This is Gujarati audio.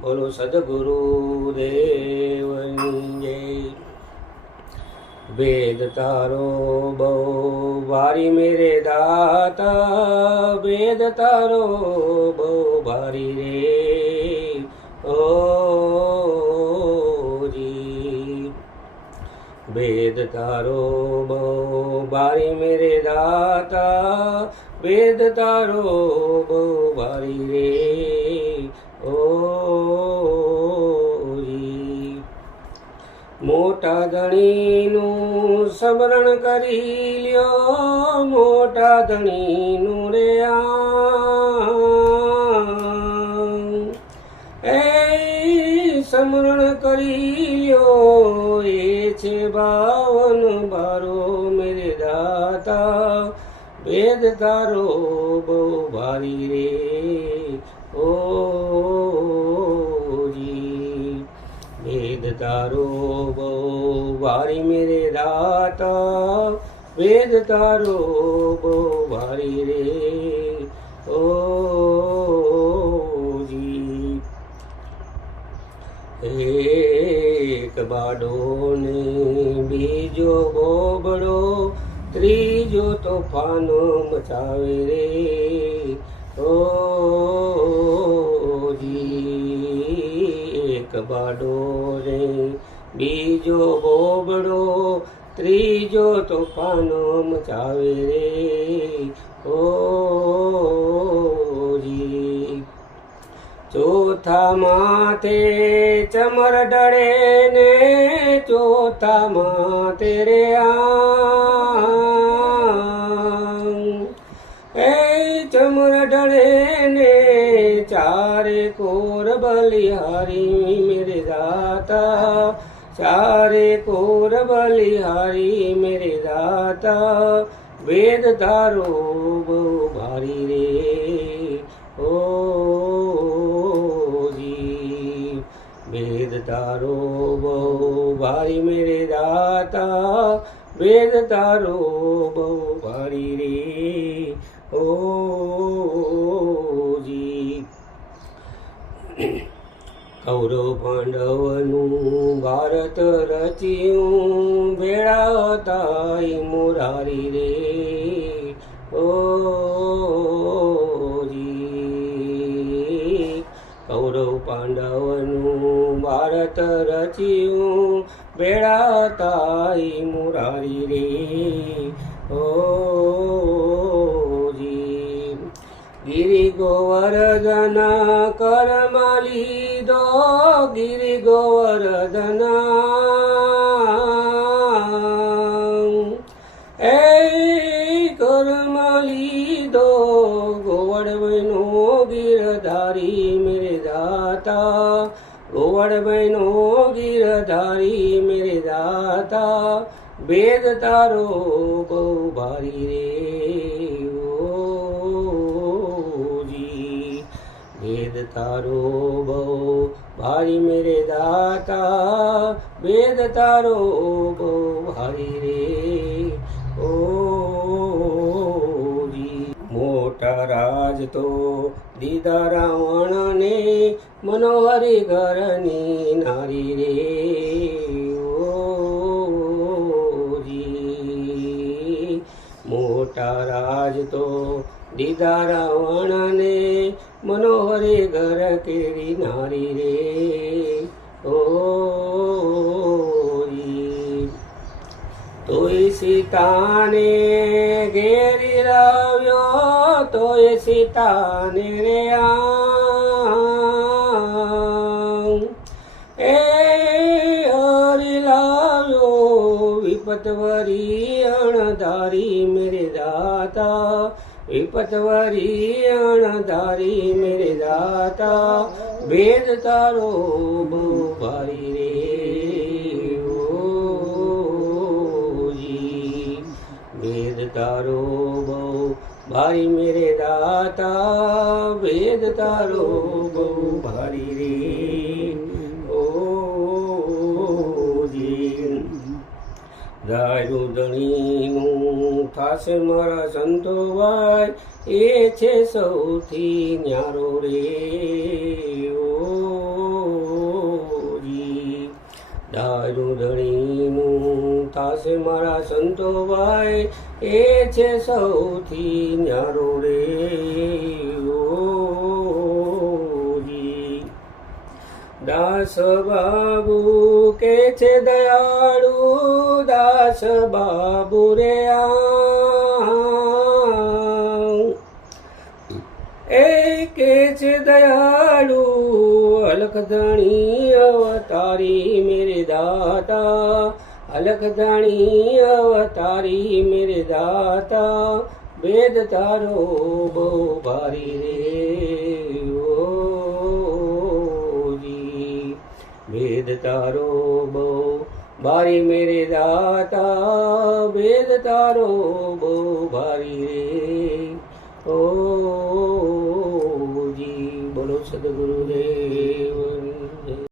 બોલો સદગુરુ દેવની વેદ તારો બહુ ભારી મેરે દાતા. વેદ તારો બહુ ભારી રે. ઓ વેદ તારો બહુ ભારી મેરે દાતા. વેદ તારો બહુ ભારી રે. મોટા ધણીનું સ્મરણ કરી લ્યો, મોટા ધણીનું રે એ સ્મરણ કરી લ્યો, એ છે ભાવન ભારો મેરે દાતા. વેદ તારો બહુ ભારી રે. વેદ તારો બહુ ભારી રે. ઓ એક બાડો ને બીજો બોબડો, ત્રીજો તોફાનો મચાવે રે. ઓ એક બાડો ને બીજો બોબડો ત્રીજો તોફાનો મચાવે રે. ઓ જી. ચોથા માથે ચમર ડળે ને ચોથા માથે રે એ ચમર ડળે ને ચારે કોર બલિહારી મેરે દાતા ચારે કોર બલિહારી મેરે દાતા, વેદ તારો બહુ ભારી રે. ઓ જી વેદ તારો બહુ ભારી મેરે દાતા, વેદ તારો બહુ ભારી રે. ઓ જી કૌરવ પાંડવનું ભારત રચ્યું. ભેળા હતા મોરારી રે. ઓ કૌરવ પાંડવનું ભારત રચ્યું. ભેળા હતા મોરારી રે. ઓ ગિરિ ગોવર્ધન કર્મા લીધો, ગિરી ગોવર્ધન એ કર્મ લીધો ગોવર્ધનો ગીરધારી મેરે દાતા. ગોવર્ધનો ગીરધારી મેરે દાતા. વેદ તારો બહુ ભારી રે. વેદ તારો બહુ ભારી મેરે દાતા, વેદ તારો બહુ ભારી રે. ઓ મોટા રાજ તો દીદા રાવણને, મનોહરી ઘરની નારી રે. મોટા રાજ તો દીદા રાવણને મનોહરી ઘર કેરી નારી રે? તોય સીતાને ઘેરી રહ્યો, તોય સીતાને રે. એ હરી લાવ્યો વિપતવરી અણધારી મેરે દાતા. વિપતવરી અણધારી મેરે દાતા, ભેદ તારો બહુ ભારી રે વેદ તારો બહુ ભારી મેરે દાતા, ભેદ તારો બહુ ભારી રે દારૂ ધણીનું ખાસ મારા સંતોભાઈ એ છે સૌથી ન્યારો રે. દારૂ ધણીનું તાસ મારા સંતોભાઈ એ છે સૌથી ન્યારો રે. બાબુ કે છે દયાળુ દાસ બાબુ રે એ કે છે દયાળુ અલખધણી અવતારી મેરે દાતા. અલખધણી અવતારી મેરે દાતા. વેદ તારો બહુ ભારી રે. વેદ તારો બો ભારી મેરે દાતા વેદ તારો બહુ. ભારી રે. ઓ